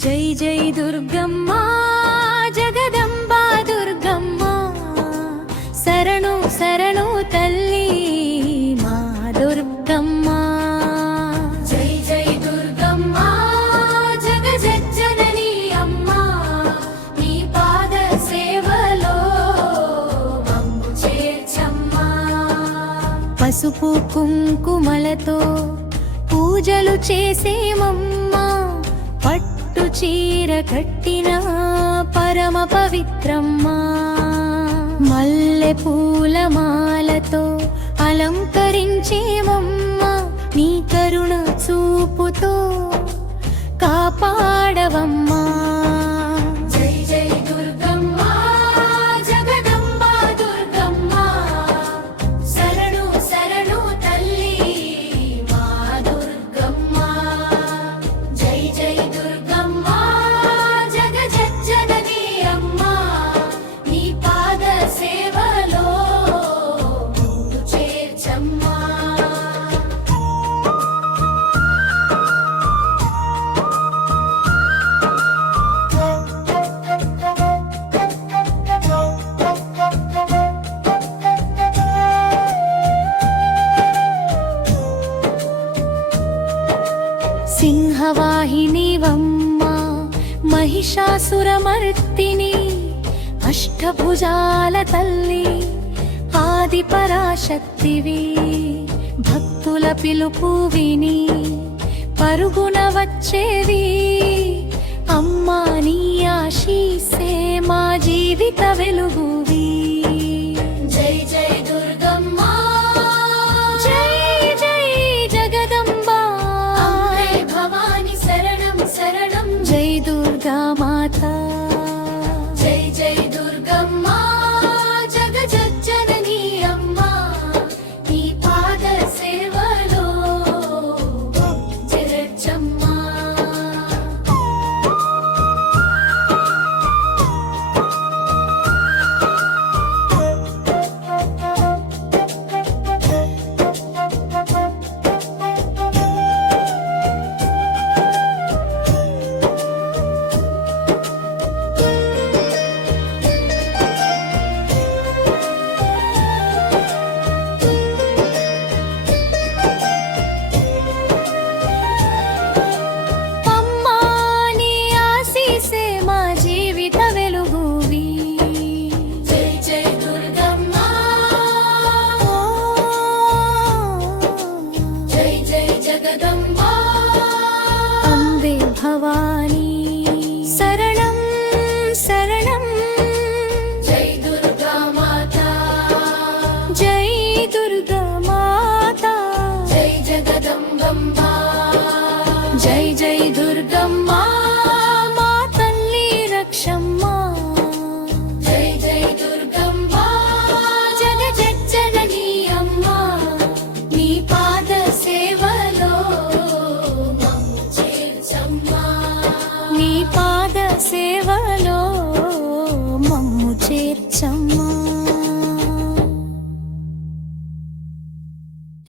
జై జై దుర్గమ్మ జగదంబా దుర్గమ్మ శరణు శరణు తల్లి మా దుర్గమ్మ. జై జై దుర్గమ్మ జగజ్జనని అమ్మ నీ పాద సేవలో మమ్ము చేర్చమ్మా. పసుపు కుంకుమలతో పూజలు చేసేమమ్మా, పట్టు చీర కట్టిన పరమ పవిత్రమ్మా. మల్లె పూల మాలతో అలంకరించేమమ్మా, నీ కరుణ చూపుతో కాపాడవమ్మా. జై జై దుర్గమ్మ జగదంబా దుర్గమ్మ శరణు శరణు తల్లి మా దుర్గమ్మ. జై జై దుర్గమ్మ జగజ్జనని అమ్మ నీ పాద సేవలో ముందు చేర్చమ్మా. సింహవాహినివమ్మ మహిషాసురమర్దిని, అష్టభుజాల తల్లి ఆది పరాశక్తివి. భక్తుల పిలుపు విని పరుగున వచ్చేవి అమ్మా, నీ ఆశీస్సే మా జీవిత వెలుగువి. జై జై దుర్గమ్మ జై జై జగదంబా భవాని శరణం శరణం. జై దుర్గా మాత జై జై దుర్గమ్మ జగజ్జనని అమ్మ నీ పాద సేవలో చేర్చమ్మా. అమ్మా నీ ఆశీస్సే మా జీవిత వెలుగువి. జై జై దుర్గమ్మ జై జై జగదంబ అంబే భవాని శరణం శరణం. జై దుర్గా మాత జై దుర్గా మాత జై జగదంబ. జై జై దుర్గమ్మ మా తల్లి రక్షమ్మా. జై జై దుర్గమ్మ జగజ్జనని అమ్మ నీ పాద సేవలో మమ్ము చేర్చమ్మా. నీ పాద సేవలో